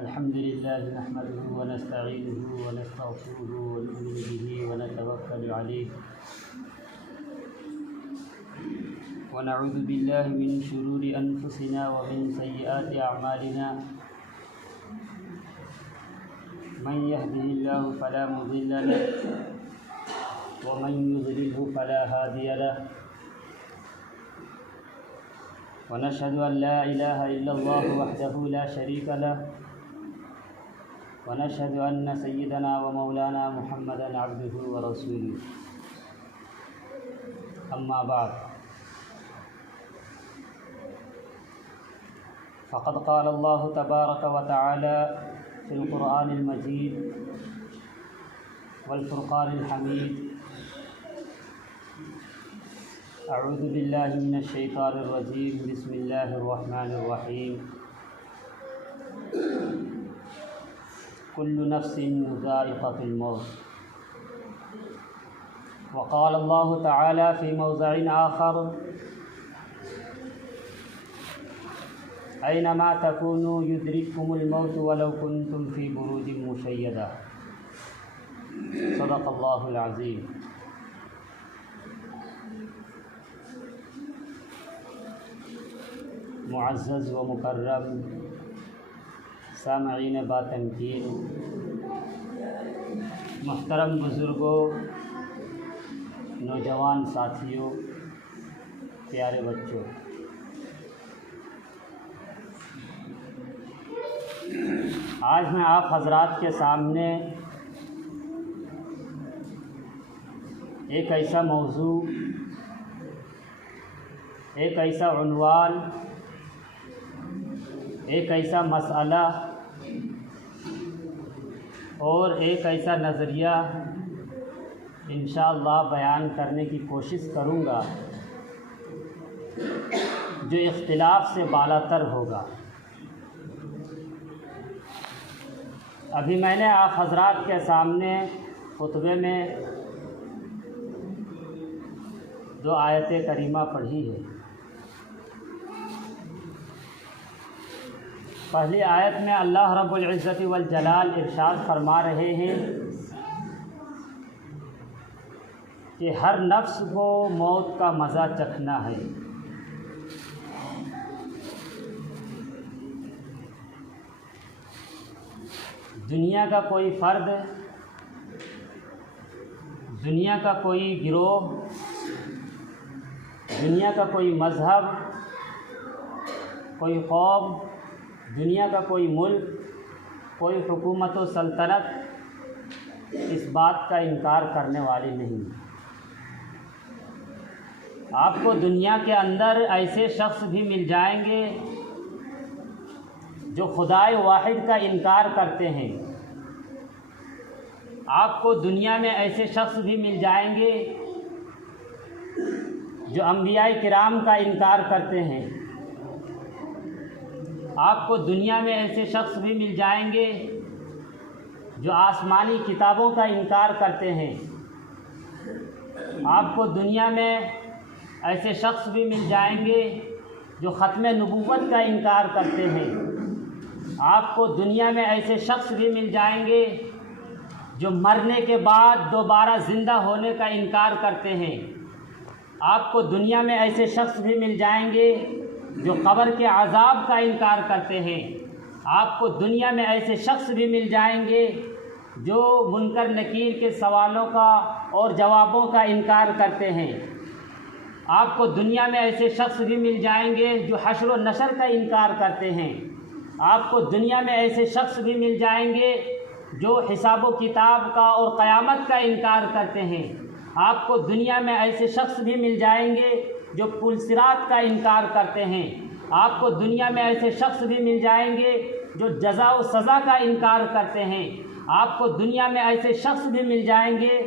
الحمد لله نحمده ونستعينه ونستغفره ونؤمن به ونتوكل عليه ونعوذ بالله من شرور أنفسنا ومن سيئات أعمالنا من يهده الله فلا مضل له ومن يضلله فلا هادي له ونشهد أن لا إله إلا الله وحده لا شريك له ونشهد أن سيدنا ومولانا محمدا عبده ورسوله أما بعد فقد قال الله تبارك وتعالى في القرآن المجيد والفرقان الحميد أعوذ بالله من الشيطان الرجيم بسم الله الرحمن الرحيم كل نفس ذائقة الموت وقال الله تعالى في موضع آخر أينما تكونوا يدرككم الموت ولو كنتم في بروج مشيدة صدق الله العظيم. معزز و مکرم سامعین باتنقید، محترم بزرگوں، نوجوان ساتھیوں، پیارے بچوں، آج میں آپ حضرات کے سامنے ایک ایسا موضوع، ایک ایسا عنوان، ایک ایسا مسئلہ اور ایک ایسا نظریہ انشاءاللہ بیان کرنے کی کوشش کروں گا جو اختلاف سے بالاتر ہوگا۔ ابھی میں نے آپ حضرات کے سامنے خطبے میں 2 آیت کریمہ پڑھی ہے۔ پہلی آیت میں اللہ رب العزت والجلال ارشاد فرما رہے ہیں کہ ہر نفس کو موت کا مزہ چکھنا ہے۔ دنیا کا کوئی فرد، دنیا کا کوئی گروہ، دنیا کا کوئی مذہب، کوئی قوم، دنیا کا کوئی ملک، کوئی حکومت و سلطنت اس بات کا انکار کرنے والی نہیں۔ آپ کو دنیا کے اندر ایسے شخص بھی مل جائیں گے جو خدائے واحد کا انکار کرتے ہیں۔ آپ کو دنیا میں ایسے شخص بھی مل جائیں گے جو انبیاء کرام کا انکار کرتے ہیں۔ آپ کو دنیا میں ایسے شخص بھی مل جائیں گے جو آسمانی کتابوں کا انکار کرتے ہیں۔ آپ کو دنیا میں ایسے شخص بھی مل جائیں گے جو ختم نبوت کا انکار کرتے ہیں۔ آپ کو دنیا میں ایسے شخص بھی مل جائیں گے جو مرنے کے بعد دوبارہ زندہ ہونے کا انکار کرتے ہیں۔ آپ کو دنیا میں ایسے شخص بھی مل جائیں گے جو قبر کے عذاب کا انکار کرتے ہیں۔ آپ کو دنیا میں ایسے شخص بھی مل جائیں گے جو منکر نکیر کے سوالوں کا اور جوابوں کا انکار کرتے ہیں۔ آپ کو دنیا میں ایسے شخص بھی مل جائیں گے جو حشر و نشر کا انکار کرتے ہیں۔ آپ کو دنیا میں ایسے شخص بھی مل جائیں گے جو حساب و کتاب کا اور قیامت کا انکار کرتے ہیں۔ آپ کو دنیا میں ایسے شخص بھی مل جائیں گے جو پل صراط کا انکار کرتے ہیں۔ آپ کو دنیا میں ایسے شخص بھی مل جائیں گے جو جزا و سزا کا انکار کرتے ہیں۔ آپ کو دنیا میں ایسے شخص بھی مل جائیں گے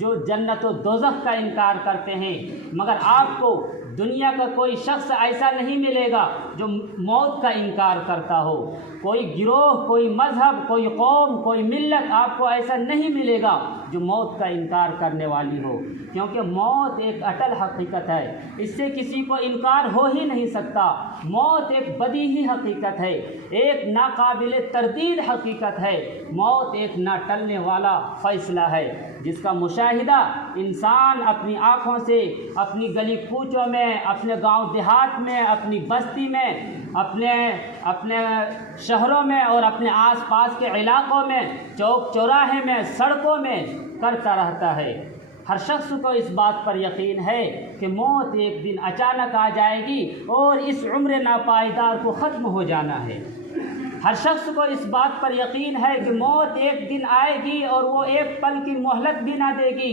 جو جنت و دوزخ کا انکار کرتے ہیں۔ مگر آپ کو دنیا کا کوئی شخص ایسا نہیں ملے گا جو موت کا انکار کرتا ہو، کوئی گروہ، کوئی مذہب، کوئی قوم، کوئی ملت آپ کو ایسا نہیں ملے گا جو موت کا انکار کرنے والی ہو، کیونکہ موت ایک اٹل حقیقت ہے، اس سے کسی کو انکار ہو ہی نہیں سکتا۔ موت ایک بدیہی حقیقت ہے، ایک ناقابل تردید حقیقت ہے، موت ایک نہ ٹلنے والا فیصلہ ہے جس کا مشاہدہ انسان اپنی آنکھوں سے اپنی گلی کوچوں میں، اپنے گاؤں دیہات میں، اپنی بستی میں، اپنے شہروں میں اور اپنے آس پاس کے علاقوں میں، چوک چوراہے میں، سڑکوں میں کرتا رہتا ہے۔ ہر شخص کو اس بات پر یقین ہے کہ موت ایک دن اچانک آ جائے گی اور اس عمر ناپائیدار کو ختم ہو جانا ہے۔ ہر شخص کو اس بات پر یقین ہے کہ موت ایک دن آئے گی اور وہ ایک پل کی مہلت بھی نہ دے گی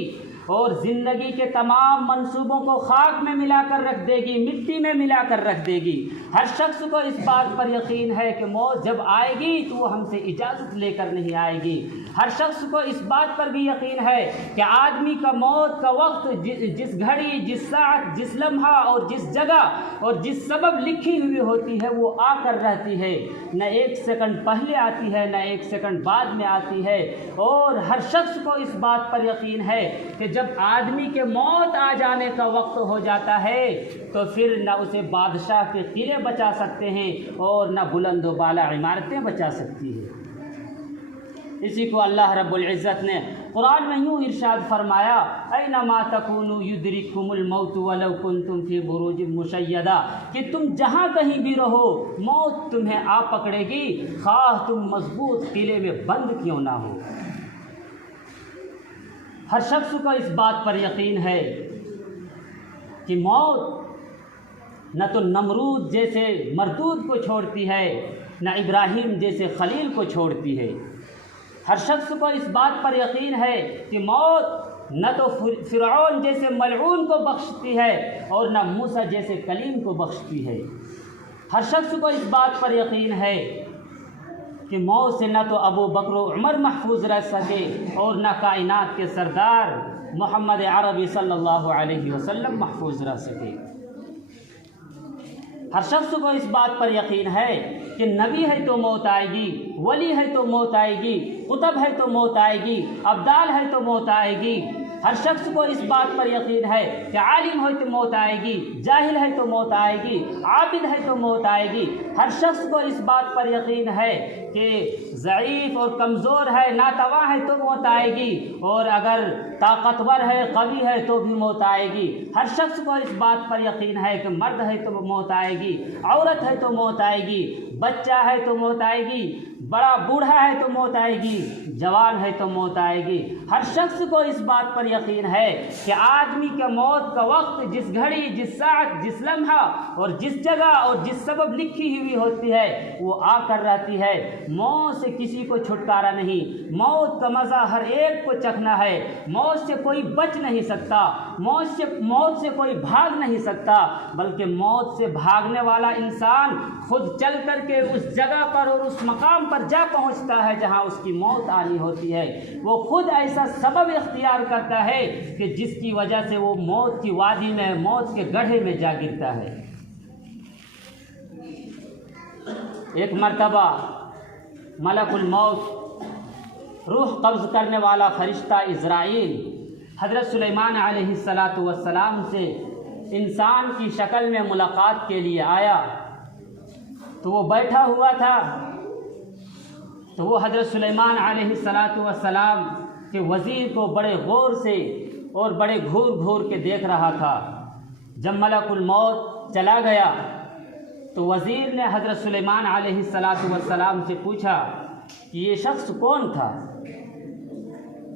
اور زندگی کے تمام منصوبوں کو خاک میں ملا کر رکھ دے گی، مٹی میں ملا کر رکھ دے گی۔ ہر شخص کو اس بات پر یقین ہے کہ موت جب آئے گی تو وہ ہم سے اجازت لے کر نہیں آئے گی۔ ہر شخص کو اس بات پر بھی یقین ہے کہ آدمی کا موت کا وقت جس گھڑی، جس ساعت، جس لمحہ اور جس جگہ اور جس سبب لکھی ہوئی ہوتی ہے وہ آ کر رہتی ہے، نہ ایک سیکنڈ پہلے آتی ہے نہ ایک سیکنڈ بعد میں آتی ہے۔ اور ہر شخص کو اس بات پر یقین ہے کہ جب آدمی کے موت آ جانے کا وقت ہو جاتا ہے تو پھر نہ اسے بادشاہ کے قلعے بچا سکتے ہیں اور نہ بلند و بالا عمارتیں بچا سکتی ہیں۔ اسی کو اللہ رب العزت نے قرآن میں یوں ارشاد فرمایا، اینما تکونوا یدرککم الموت ولو کنتم فی بروج مشیدہ، کہ تم جہاں کہیں بھی رہو موت تمہیں آ پکڑے گی، خواہ تم مضبوط قلعے میں بند کیوں نہ ہو۔ ہر شخص کو اس بات پر یقین ہے کہ موت نہ تو نمرود جیسے مردود کو چھوڑتی ہے نہ ابراہیم جیسے خلیل کو چھوڑتی ہے۔ ہر شخص کو اس بات پر یقین ہے کہ موت نہ تو فرعون جیسے ملعون کو بخشتی ہے اور نہ موسیٰ جیسے کلیم کو بخشتی ہے۔ ہر شخص کو اس بات پر یقین ہے کہ موت سے نہ تو ابو بکر و عمر محفوظ رہ سکے اور نہ کائنات کے سردار محمد عربی صلی اللہ علیہ وسلم محفوظ رہ سکے۔ ہر شخص کو اس بات پر یقین ہے کہ نبی ہے تو موت آئے گی، ولی ہے تو موت آئے گی، قطب ہے تو موت آئے گی، ابدال ہے تو موت آئے گی۔ ہر شخص کو اس بات پر یقین ہے کہ عالم ہے تو موت آئے گی، جاہل ہے تو موت آئے گی، عابد ہے تو موت آئے گی۔ ہر شخص کو اس بات پر یقین ہے کہ ضعیف اور کمزور ہے، ناتواں ہے تو موت آئے گی، اور اگر طاقتور ہے، قوی ہے تو بھی موت آئے گی۔ ہر شخص کو اس بات پر یقین ہے کہ مرد ہے تو موت آئے گی، عورت ہے تو موت آئے گی، بچہ ہے تو موت آئے گی، بڑا بوڑھا ہے تو موت آئے گی، جوان ہے تو موت آئے گی۔ ہر شخص کو اس بات پر یقین ہے کہ آدمی کے موت کا وقت جس گھڑی، جس ساعت، جس لمحہ اور جس جگہ اور جس سبب لکھی ہوئی ہوتی ہے وہ آ کر رہتی ہے۔ موت سے کسی کو چھٹکارا نہیں، موت کا مزہ ہر ایک کو چکھنا ہے۔ موت سے کوئی بچ نہیں سکتا، موت سے کوئی بھاگ نہیں سکتا، بلکہ موت سے بھاگنے والا انسان خود چل کر کے اس جگہ پر اور اس مقام پر جا پہنچتا ہے جہاں اس کی موت آنی ہوتی ہے۔ وہ خود ایسا سبب اختیار کرتا ہے کہ جس کی وجہ سے وہ موت کی وادی میں، موت کے گڑھے میں جا گرتا ہے۔ ایک مرتبہ ملک الموت، روح قبض کرنے والا فرشتہ عزرائیل، حضرت سلیمان علیہ السلام سے انسان کی شکل میں ملاقات کے لیے آیا تو وہ بیٹھا ہوا تھا، تو وہ حضرت سلیمان علیہ السلام کے وزیر کو بڑے غور سے اور بڑے گھور گھور کے دیکھ رہا تھا۔ جب ملک الموت چلا گیا تو وزیر نے حضرت سلیمان علیہ السلام سے پوچھا کہ یہ شخص کون تھا؟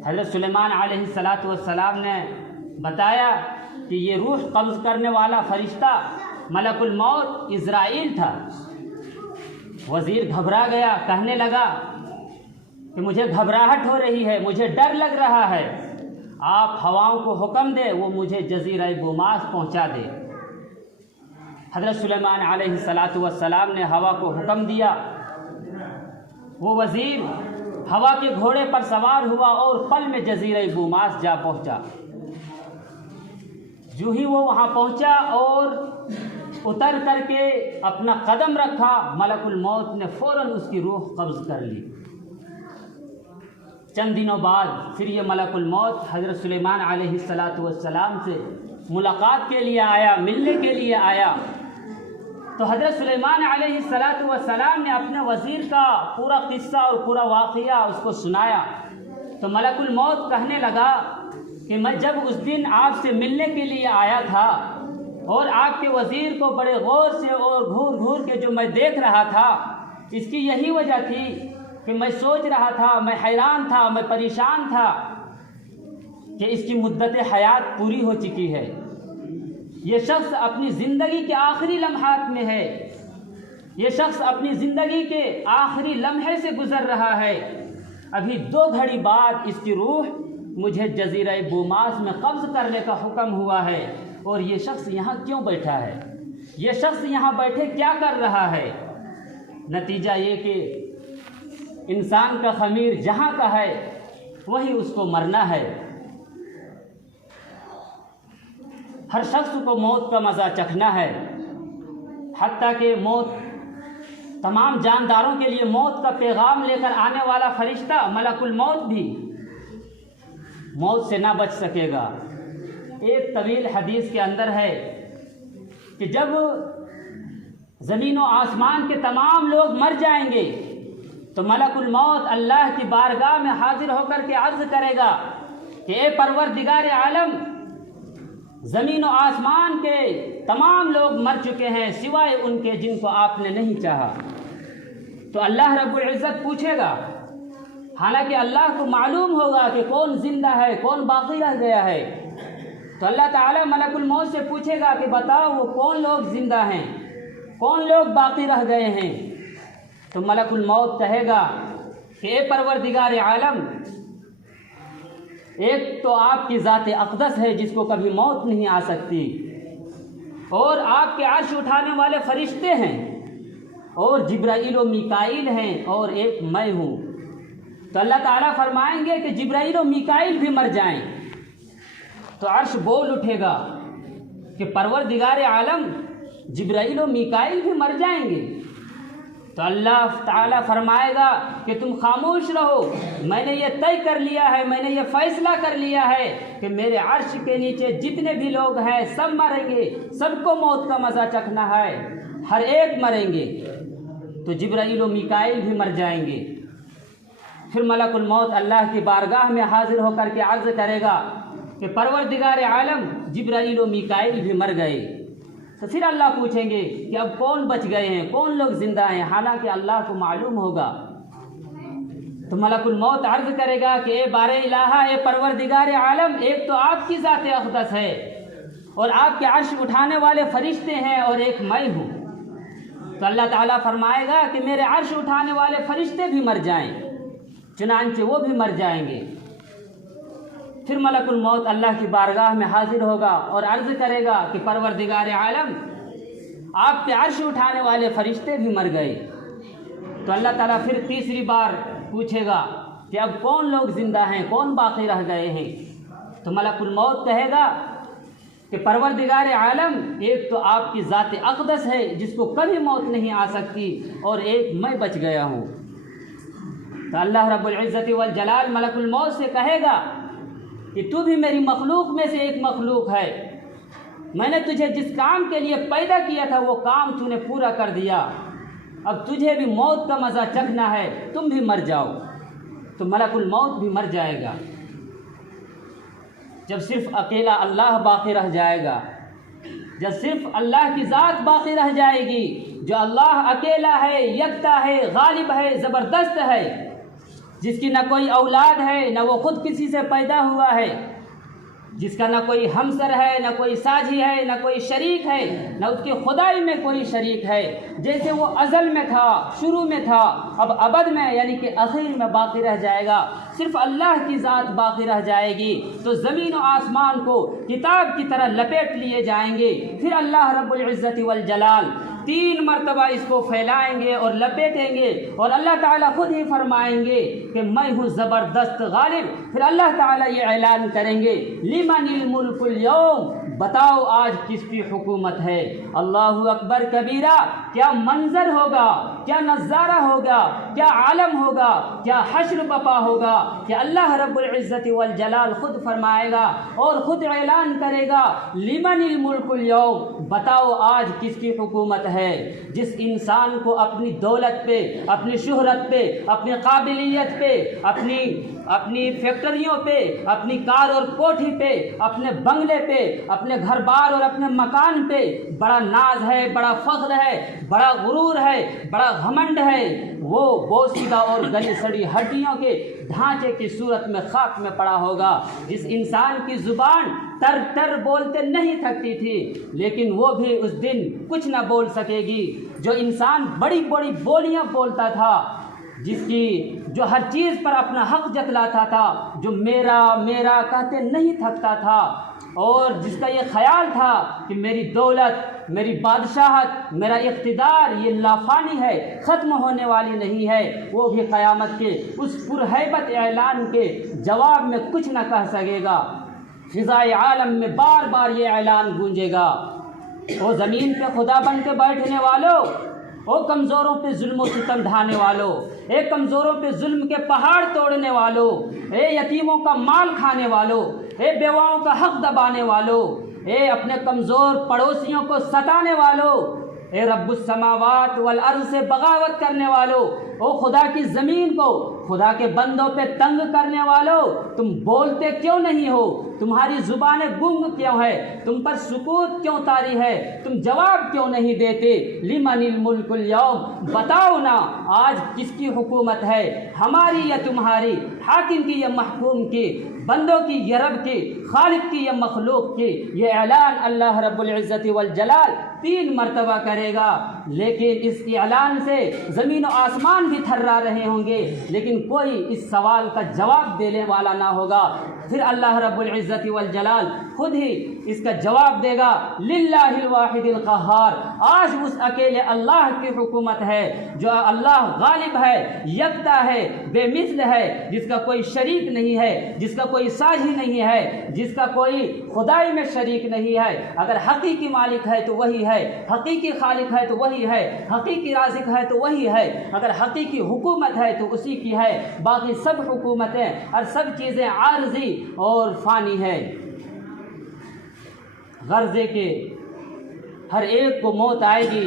حضرت سلیمان علیہ السلام نے بتایا کہ یہ روح قبض کرنے والا فرشتہ ملک الموت عزرائیل تھا۔ وزیر گھبرا گیا، کہنے لگا کہ مجھے گھبراہٹ ہو رہی ہے، مجھے ڈر لگ رہا ہے، آپ ہواؤں کو حکم دے وہ مجھے جزیرہ بوماس پہنچا دے۔ حضرت سلیمان علیہ السلام نے ہوا کو حکم دیا، وہ وزیر ہوا کے گھوڑے پر سوار ہوا اور پل میں جزیرہ بوماس جا پہنچا۔ جو ہی وہ وہاں پہنچا اور اتر کر کے اپنا قدم رکھا، ملک الموت نے فوراً اس کی روح قبض کر لی۔ چند دنوں بعد پھر یہ ملک الموت حضرت سلیمان علیہ السلام سے ملاقات کے لیے آیا، ملنے کے لیے آیا۔ تو حضرت سلیمان علیہ السلام نے اپنے وزیر کا پورا قصہ اور پورا واقعہ اس کو سنایا۔ تو ملک الموت کہنے لگا کہ میں جب اس دن آپ سے ملنے کے لیے آیا تھا اور آپ کے وزیر کو بڑے غور سے اور گھور گھور کے جو میں دیکھ رہا تھا، اس کی یہی وجہ تھی کہ میں سوچ رہا تھا، میں حیران تھا، میں پریشان تھا کہ اس کی مدت حیات پوری ہو چکی ہے، یہ شخص اپنی زندگی کے آخری لمحات میں ہے، یہ شخص اپنی زندگی کے آخری لمحے سے گزر رہا ہے، ابھی 2 گھڑی بعد اس کی روح مجھے جزیرہ بوماس میں قبض کرنے کا حکم ہوا ہے، اور یہ شخص یہاں کیوں بیٹھا ہے، یہ شخص یہاں بیٹھے کیا کر رہا ہے؟ نتیجہ یہ کہ انسان کا خمیر جہاں کا ہے وہی اس کو مرنا ہے۔ ہر شخص کو موت کا مزہ چکھنا ہے، حتیٰ کہ موت تمام جانداروں کے لیے موت کا پیغام لے کر آنے والا فرشتہ ملک الموت بھی موت سے نہ بچ سکے گا۔ ایک طویل حدیث کے اندر ہے کہ جب زمین و آسمان کے تمام لوگ مر جائیں گے تو ملک الموت اللہ کی بارگاہ میں حاضر ہو کر کے عرض کرے گا کہ اے پروردگار عالم، زمین و آسمان کے تمام لوگ مر چکے ہیں سوائے ان کے جن کو آپ نے نہیں چاہا۔ تو اللہ رب العزت پوچھے گا، حالانکہ اللہ کو معلوم ہوگا کہ کون زندہ ہے، کون باقی رہ گیا ہے، تو اللہ تعالیٰ ملک الموت سے پوچھے گا کہ بتاؤ وہ کون لوگ زندہ ہیں، کون لوگ باقی رہ گئے ہیں؟ تو ملک الموت کہے گا کہ اے پروردگار عالم، ایک تو آپ کی ذات اقدس ہے جس کو کبھی موت نہیں آ سکتی، اور آپ کے عرش اٹھانے والے فرشتے ہیں، اور جبرائیل و میکائیل ہیں، اور ایک میں ہوں۔ تو اللہ تعالیٰ فرمائیں گے کہ جبرائیل و میکائیل بھی مر جائیں، تو عرش بول اٹھے گا کہ پروردگار عالم، جبرائیل و میکائیل بھی مر جائیں گے؟ تو اللہ تعالیٰ فرمائے گا کہ تم خاموش رہو، میں نے یہ طے کر لیا ہے، میں نے یہ فیصلہ کر لیا ہے کہ میرے عرش کے نیچے جتنے بھی لوگ ہیں سب مریں گے، سب کو موت کا مزہ چکھنا ہے، ہر ایک مریں گے۔ تو جبرائیل و میکائیل بھی مر جائیں گے۔ پھر ملک الموت اللہ کی بارگاہ میں حاضر ہو کر کے عرض کرے گا کہ پروردگار عالم، جبرائیل و میکائیل بھی مر گئے۔ تو پھر اللہ پوچھیں گے کہ اب کون بچ گئے ہیں، کون لوگ زندہ ہیں، حالانکہ اللہ کو معلوم ہوگا۔ تو ملک الموت عرض کرے گا کہ اے بار الہ، اے پروردگار عالم، ایک تو آپ کی ذات اقدس ہے اور آپ کے عرش اٹھانے والے فرشتے ہیں، اور ایک میں ہوں۔ تو اللہ تعالیٰ فرمائے گا کہ میرے عرش اٹھانے والے فرشتے بھی مر جائیں، چنانچہ وہ بھی مر جائیں گے۔ پھر ملک الموت اللہ کی بارگاہ میں حاضر ہوگا اور عرض کرے گا کہ پروردگار عالم، آپ کے عرش اٹھانے والے فرشتے بھی مر گئے۔ تو اللہ تعالیٰ پھر تیسری بار پوچھے گا کہ اب کون لوگ زندہ ہیں، کون باقی رہ گئے ہیں؟ تو ملک الموت کہے گا کہ پروردگار عالم، ایک تو آپ کی ذات اقدس ہے جس کو کبھی موت نہیں آ سکتی، اور ایک میں بچ گیا ہوں۔ تو اللہ رب العزت والجلال ملک الموت سے کہے گا کہ تو بھی میری مخلوق میں سے ایک مخلوق ہے، میں نے تجھے جس کام کے لیے پیدا کیا تھا وہ کام تو نے پورا کر دیا، اب تجھے بھی موت کا مزہ چکھنا ہے، تم بھی مر جاؤ۔ تو ملک الموت بھی مر جائے گا۔ جب صرف اکیلا اللہ باقی رہ جائے گا، جب صرف اللہ کی ذات باقی رہ جائے گی، جو اللہ اکیلا ہے، یکتا ہے، غالب ہے، زبردست ہے، جس کی نہ کوئی اولاد ہے، نہ وہ خود کسی سے پیدا ہوا ہے، جس کا نہ کوئی ہمسر ہے، نہ کوئی ساجی ہے، نہ کوئی شریک ہے، نہ اس کی خدائی میں کوئی شریک ہے، جیسے وہ ازل میں تھا، شروع میں تھا، اب ابد میں یعنی کہ اخیر میں باقی رہ جائے گا، صرف اللہ کی ذات باقی رہ جائے گی۔ تو زمین و آسمان کو کتاب کی طرح لپیٹ لیے جائیں گے، پھر اللہ رب العزت والجلال 3 مرتبہ اس کو پھیلائیں گے اور لپیٹیں گے، اور اللہ تعالیٰ خود ہی فرمائیں گے کہ میں ہوں زبردست غالب۔ پھر اللہ تعالیٰ یہ اعلان کریں گے، لمن الملک اليوم، بتاؤ آج کس کی حکومت ہے۔ اللہ اکبر کبیرہ، کیا منظر ہوگا، کیا نظارہ ہوگا، کیا عالم ہوگا، کیا حشر بپا ہوگا کہ اللہ رب العزت والجلال خود فرمائے گا اور خود اعلان کرے گا لمن الملک اليوم، بتاؤ آج کس کی حکومت ہے۔ جس انسان کو اپنی دولت پہ، اپنی شہرت پہ، اپنی قابلیت پہ، اپنی فیکٹریوں پہ، اپنی کار اور کوٹھی پہ، اپنے بنگلے پہ، اپنے گھر بار اور اپنے مکان پہ بڑا ناز ہے، بڑا فخر ہے، بڑا غرور ہے، بڑا گھمنڈ ہے، وہ بوسیدہ اور گلی سڑی ہڈیوں کے ڈھانچے کی صورت میں خاک میں پڑا ہوگا۔ جس انسان کی زبان تر تر بولتے نہیں تھکتی تھی، لیکن وہ بھی اس دن کچھ نہ بول سکے گی۔ جو انسان بڑی بڑی بولیاں بولتا تھا، جو ہر چیز پر اپنا حق جتلاتا تھا، جو میرا میرا کہتے نہیں تھکتا تھا، اور جس کا یہ خیال تھا کہ میری دولت، میری بادشاہت، میرا اقتدار یہ لافانی ہے، ختم ہونے والی نہیں ہے، وہ بھی قیامت کے اس پرہیبت اعلان کے جواب میں کچھ نہ کہہ سکے گا۔ فضائے عالم میں بار بار یہ اعلان گونجے گا، او زمین پہ خدا بن کے بیٹھنے والوں، او کمزوروں پہ ظلم و ستم ڈھانے والوں، اے کمزوروں پہ ظلم کے پہاڑ توڑنے والوں، اے یتیموں کا مال کھانے والوں، اے بیواؤں کا حق دبانے والوں، اے اپنے کمزور پڑوسیوں کو ستانے والوں، اے رب السماوات والارض سے بغاوت کرنے والوں، او خدا کی زمین کو خدا کے بندوں پہ تنگ کرنے والوں، تم بولتے کیوں نہیں ہو؟ تمہاری زبانیں گنگ کیوں ہے؟ تم پر سکوت کیوں طاری ہے؟ تم جواب کیوں نہیں دیتے؟ لمن الملک اليوم، بتاؤ نا آج کس کی حکومت ہے، ہماری یا تمہاری، حاکم کی یا محکوم کی، بندوں کی یا رب کی، خالق کی یا مخلوق کی؟ یہ اعلان اللہ رب العزت والجلال 3 مرتبہ کرے گا، لیکن اس اعلان سے زمین و آسمان بھی تھرا رہے ہوں گے، لیکن کوئی اس سوال کا جواب دینے والا نہ ہوگا۔ پھر اللہ رب العزت والجلال خود ہی اس کا جواب دے گا، للہ الواحد القہار، آج اس اکیلے اللہ کی حکومت ہے، جو اللہ غالب ہے، یکتا ہے، بے مثل ہے، جس کا کوئی شریک نہیں ہے، جس کا کوئی ساجی نہیں ہے، جس کا کوئی خدائی میں شریک نہیں ہے۔ اگر حقیقی مالک ہے تو وہی ہے، حقیقی خالق ہے تو وہی ہے، حقیقی رازق ہے تو وہی ہے، اگر حقیقی حکومت ہے تو اسی کی ہے، باقی سب حکومتیں اور سب چیزیں عارضی اور فانی ہے۔ غرضے کے ہر ایک کو موت آئے گی،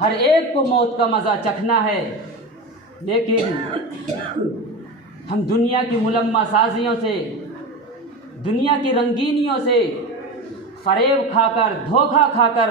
ہر ایک کو موت کا مزہ چکھنا ہے، لیکن ہم دنیا کی ملمہ سازیوں سے، دنیا کی رنگینیوں سے فریب کھا کر، دھوکہ کھا کر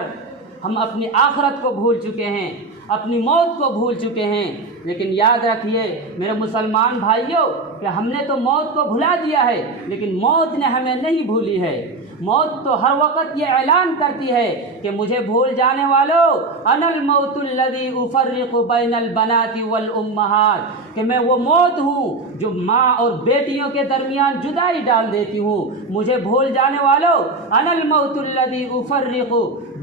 ہم اپنی آخرت کو بھول چکے ہیں، اپنی موت کو بھول چکے ہیں۔ لیکن یاد رکھیے میرے مسلمان بھائیوں کہ ہم نے تو موت کو بھلا دیا ہے، لیکن موت نے ہمیں نہیں بھولی ہے۔ موت تو ہر وقت یہ اعلان کرتی ہے کہ مجھے بھول جانے والوں، انا الموت الذی افرق بین البنات والامہات، کہ میں وہ موت ہوں جو ماں اور بیٹیوں کے درمیان جدائی ڈال دیتی ہوں۔ مجھے بھول جانے والوں، انا الموت الذی افرق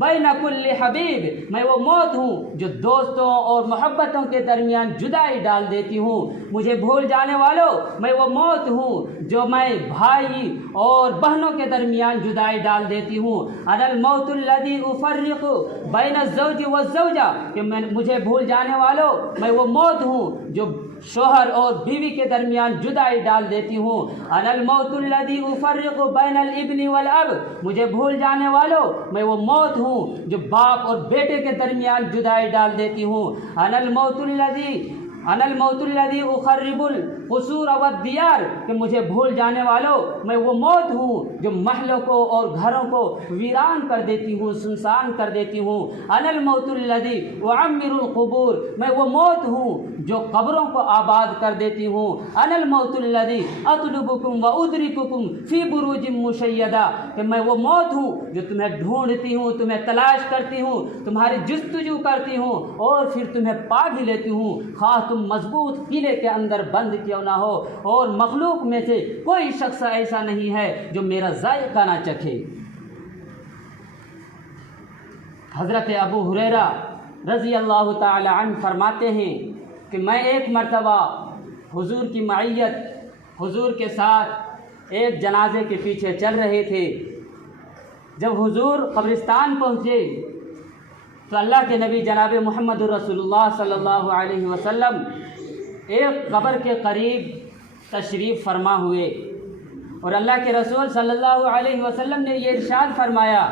بین کل حبیب، میں وہ موت ہوں جو دوستوں اور محبتوں کے درمیان جدائی ڈال دیتی ہوں۔ مجھے بھول جانے والوں، میں وہ موت ہوں جو میں بھائی اور بہنوں کے درمیان جدائی ڈال دیتی ہوں۔ انا الموت الذی افرق بین الزوج والزوجہ، کہ مجھے بھول جانے والوں، میں وہ موت ہوں جو شوہر اور بیوی کے درمیان جدائی ڈال دیتی ہوں۔ انا الموت الذی افرق بین الابن والاب، مجھے بھول جانے والوں، میں وہ موت ہوں جو باپ اور بیٹے کے درمیان جدائی ڈال دیتی ہوں۔ انا الموت الذی اخرب القصور والدیار، کہ مجھے بھول جانے والوں، میں وہ موت ہوں جو محلوں کو اور گھروں کو ویران کر دیتی ہوں، سنسان کر دیتی ہوں۔ انا الموت الذی اعمر القبور، میں وہ موت ہوں جو قبروں کو آباد کر دیتی ہوں۔ انا الموت الذی اطلبکم وادرککم فی بروج مشیدہ، کہ میں وہ موت ہوں جو تمہیں ڈھونڈتی ہوں، تمہیں تلاش کرتی ہوں، تمہاری جستجو کرتی ہوں اور پھر تمہیں پا بھی لیتی ہوں، خواہ تم مضبوط قلعے کے اندر بند کیوں نہ ہو۔ اور مخلوق میں سے کوئی شخص ایسا نہیں ہے جو میرا ذائقہ نہ چکھے۔ حضرت ابو ہریرہ رضی اللہ تعالی عنہ فرماتے ہیں کہ میں ایک مرتبہ حضور کی معیت، حضور کے ساتھ ایک جنازے کے پیچھے چل رہے تھے، جب حضور قبرستان پہنچے تو اللہ کے نبی جناب محمد رسول اللہ صلی اللہ علیہ وسلم ایک قبر کے قریب تشریف فرما ہوئے، اور اللہ کے رسول صلی اللہ علیہ وسلم نے یہ ارشاد فرمایا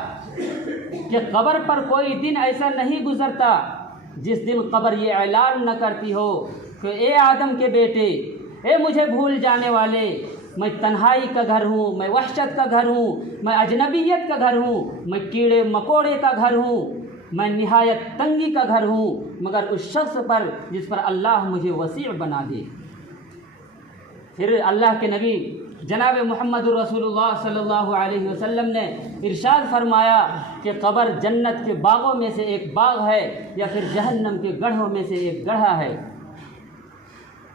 کہ قبر پر کوئی دن ایسا نہیں گزرتا جس دن قبر یہ اعلان نہ کرتی ہو کہ اے آدم کے بیٹے، اے مجھے بھول جانے والے، میں تنہائی کا گھر ہوں، میں وحشت کا گھر ہوں، میں اجنبیت کا گھر ہوں، میں کیڑے مکوڑے کا گھر ہوں، میں نہایت تنگی کا گھر ہوں، مگر اس شخص پر جس پر اللہ مجھے وسیع بنا دے۔ پھر اللہ کے نبی جناب محمد رسول اللہ صلی اللہ علیہ وسلم نے ارشاد فرمایا کہ قبر جنت کے باغوں میں سے ایک باغ ہے یا پھر جہنم کے گڑھوں میں سے ایک گڑھا ہے۔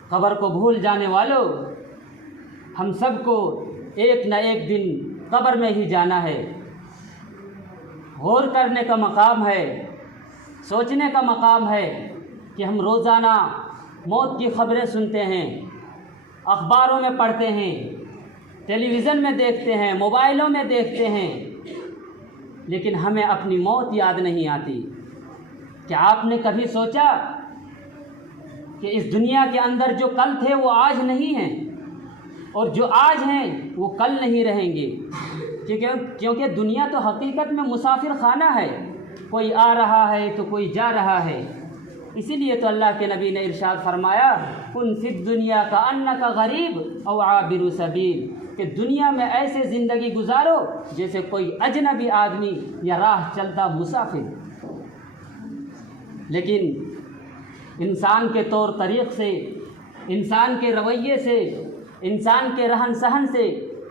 قبر کو بھول جانے والوں، ہم سب کو ایک نہ ایک دن قبر میں ہی جانا ہے۔ غور کرنے کا مقام ہے، سوچنے کا مقام ہے کہ ہم روزانہ موت کی خبریں سنتے ہیں، اخباروں میں پڑھتے ہیں، ٹیلی ویژن میں دیکھتے ہیں، موبائلوں میں دیکھتے ہیں، لیکن ہمیں اپنی موت یاد نہیں آتی۔ کیا آپ نے کبھی سوچا کہ اس دنیا کے اندر جو کل تھے وہ آج نہیں ہیں، اور جو آج ہیں وہ کل نہیں رہیں گے؟ کیونکہ دنیا تو حقیقت میں مسافر خانہ ہے، کوئی آ رہا ہے تو کوئی جا رہا ہے۔ اسی لیے تو اللہ کے نبی نے ارشاد فرمایا کن فی الدنیا کأنک غریب او عابر سبیل، کہ دنیا میں ایسے زندگی گزارو جیسے کوئی اجنبی آدمی یا راہ چلتا مسافر۔ لیکن انسان کے طور طریق سے، انسان کے رویے سے، انسان کے رہن سہن سے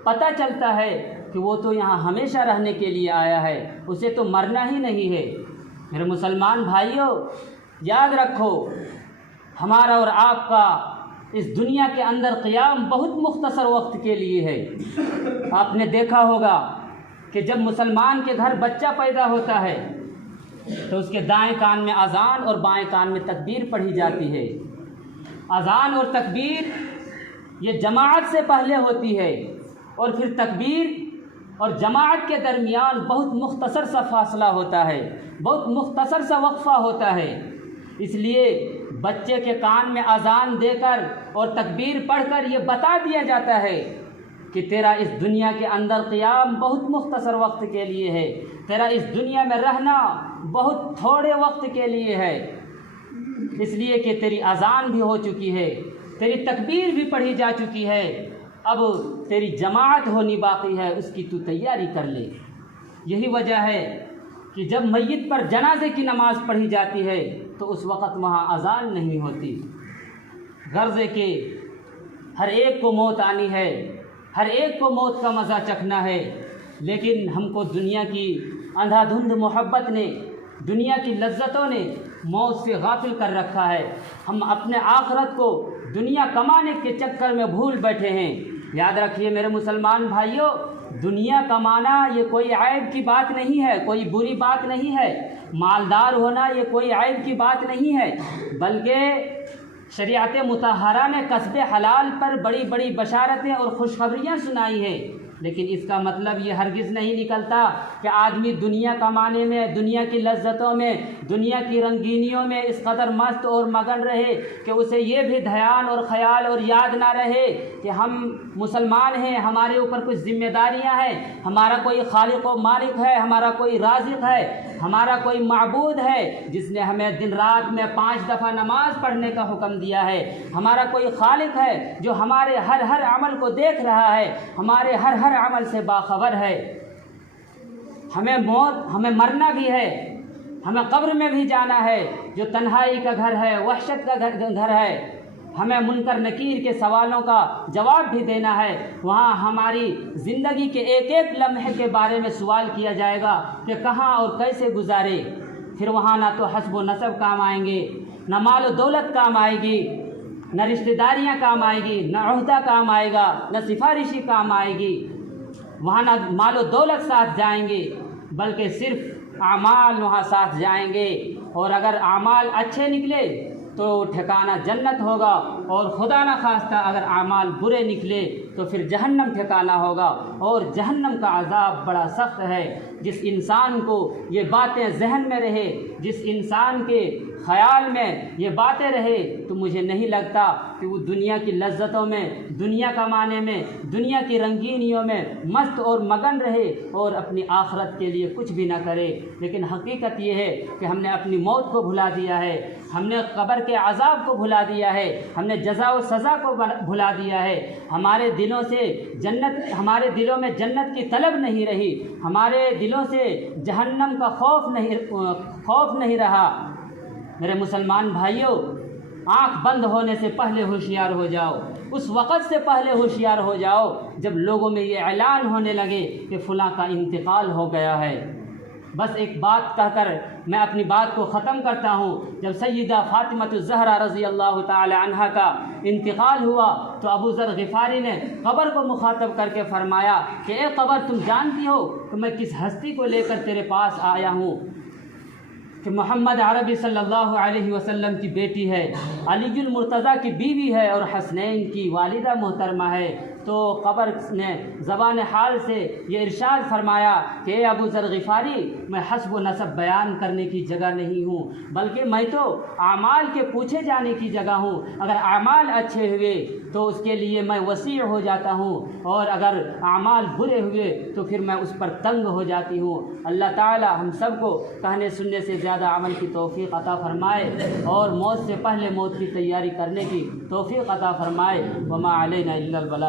پتہ چلتا ہے کہ وہ تو یہاں ہمیشہ رہنے کے لیے آیا ہے، اسے تو مرنا ہی نہیں ہے۔ میرے مسلمان بھائیوں، یاد رکھو ہمارا اور آپ کا اس دنیا کے اندر قیام بہت مختصر وقت کے لیے ہے۔ آپ نے دیکھا ہوگا کہ جب مسلمان کے گھر بچہ پیدا ہوتا ہے تو اس کے دائیں کان میں اذان اور بائیں کان میں تکبیر پڑھی جاتی ہے۔ اذان اور تکبیر یہ جماعت سے پہلے ہوتی ہے، اور پھر تکبیر اور جماعت کے درمیان بہت مختصر سا فاصلہ ہوتا ہے، بہت مختصر سا وقفہ ہوتا ہے۔ اس لیے بچے کے کان میں اذان دے کر اور تکبیر پڑھ کر یہ بتا دیا جاتا ہے کہ تیرا اس دنیا کے اندر قیام بہت مختصر وقت کے لیے ہے، تیرا اس دنیا میں رہنا بہت تھوڑے وقت کے لیے ہے، اس لیے کہ تیری اذان بھی ہو چکی ہے، تیری تکبیر بھی پڑھی جا چکی ہے، اب تیری جماعت ہونی باقی ہے، اس کی تو تیاری کر لے۔ یہی وجہ ہے کہ جب میت پر جنازے کی نماز پڑھی جاتی ہے تو اس وقت وہاں اذان نہیں ہوتی، غرض ہے کہ ہر ایک کو موت آنی ہے، ہر ایک کو موت کا مزہ چکھنا ہے، لیکن ہم کو دنیا کی اندھا دھند محبت نے، دنیا کی لذتوں نے موت سے غافل کر رکھا ہے۔ ہم اپنے آخرت کو دنیا کمانے کے چکر میں بھول بیٹھے ہیں۔ یاد رکھیے میرے مسلمان بھائیوں، دنیا کمانا یہ کوئی عیب کی بات نہیں ہے، کوئی بری بات نہیں ہے، مالدار ہونا یہ کوئی عیب کی بات نہیں ہے، بلکہ شریعت مطہرہ نے کسب حلال پر بڑی بڑی بشارتیں اور خوشخبریاں سنائی ہیں، لیکن اس کا مطلب یہ ہرگز نہیں نکلتا کہ آدمی دنیا کمانے میں، دنیا کی لذتوں میں، دنیا کی رنگینیوں میں اس قدر مست اور مگن رہے کہ اسے یہ بھی دھیان اور خیال اور یاد نہ رہے کہ ہم مسلمان ہیں، ہمارے اوپر کچھ ذمہ داریاں ہیں، ہمارا کوئی خالق و مالک ہے، ہمارا کوئی رازق ہے، ہمارا کوئی معبود ہے جس نے ہمیں دن رات میں 5 دفعہ نماز پڑھنے کا حکم دیا ہے، ہمارا کوئی خالق ہے جو ہمارے ہر عمل کو دیکھ رہا ہے، ہمارے ہر عمل سے باخبر ہے۔ ہمیں مرنا بھی ہے، ہمیں قبر میں بھی جانا ہے جو تنہائی کا گھر ہے، وحشت کا گھر ہے، ہمیں منکر نکیر کے سوالوں کا جواب بھی دینا ہے، وہاں ہماری زندگی کے ایک ایک لمحے کے بارے میں سوال کیا جائے گا کہ کہاں اور کیسے گزارے۔ پھر وہاں نہ تو حسب و نسب کام آئیں گے، نہ مال و دولت کام آئے گی، نہ رشتہ داریاں کام آئے گی، نہ عہدہ کام آئے گا، نہ سفارشی کام آئے گی، وہاں نہ مال و دولت ساتھ جائیں گے بلکہ صرف اعمال وہاں ساتھ جائیں گے، اور اگر اعمال اچھے نکلے تو ٹھکانہ جنت ہوگا، اور خدا نہ خواستہ اگر اعمال برے نکلے تو پھر جہنم ٹھکانہ ہوگا، اور جہنم کا عذاب بڑا سخت ہے۔ جس انسان کو یہ باتیں ذہن میں رہے، جس انسان کے خیال میں یہ باتیں رہے، تو مجھے نہیں لگتا کہ وہ دنیا کی لذتوں میں، دنیا کمانے میں، دنیا کی رنگینیوں میں مست اور مگن رہے اور اپنی آخرت کے لیے کچھ بھی نہ کرے۔ لیکن حقیقت یہ ہے کہ ہم نے اپنی موت کو بھلا دیا ہے، ہم نے قبر کے عذاب کو بھلا دیا ہے، ہم نے جزا و سزا کو بھلا دیا ہے۔ ہمارے دلوں سے ہمارے دلوں میں جنت کی طلب نہیں رہی، ہمارے دلوں سے جہنم کا خوف نہیں رہا۔ میرے مسلمان بھائیوں، آنکھ بند ہونے سے پہلے ہوشیار ہو جاؤ، اس وقت سے پہلے ہوشیار ہو جاؤ جب لوگوں میں یہ اعلان ہونے لگے کہ فلاں کا انتقال ہو گیا ہے۔ بس ایک بات کہہ کر میں اپنی بات کو ختم کرتا ہوں۔ جب سیدہ فاطمہ الزہرا رضی اللہ تعالی عنہا کا انتقال ہوا تو ابو ذر غفاری نے قبر کو مخاطب کر کے فرمایا کہ اے قبر، تم جانتی ہو کہ میں کس ہستی کو لے کر تیرے پاس آیا ہوں؟ کہ محمد عربی صلی اللہ علیہ وسلم کی بیٹی ہے، علی المرتضیٰ کی بیوی ہے، اور حسنین کی والدہ محترمہ ہے۔ تو قبر نے زبان حال سے یہ ارشاد فرمایا کہ اے ابو ذر غفاری، میں حسب و نسب بیان کرنے کی جگہ نہیں ہوں، بلکہ میں تو اعمال کے پوچھے جانے کی جگہ ہوں۔ اگر اعمال اچھے ہوئے تو اس کے لیے میں وسیع ہو جاتا ہوں، اور اگر اعمال برے ہوئے تو پھر میں اس پر تنگ ہو جاتی ہوں۔ اللہ تعالی ہم سب کو کہنے سننے سے زیادہ عمل کی توفیق عطا فرمائے، اور موت سے پہلے موت کی تیاری کرنے کی توفیق عطا فرمائے۔ وما علینا الا البلاغ۔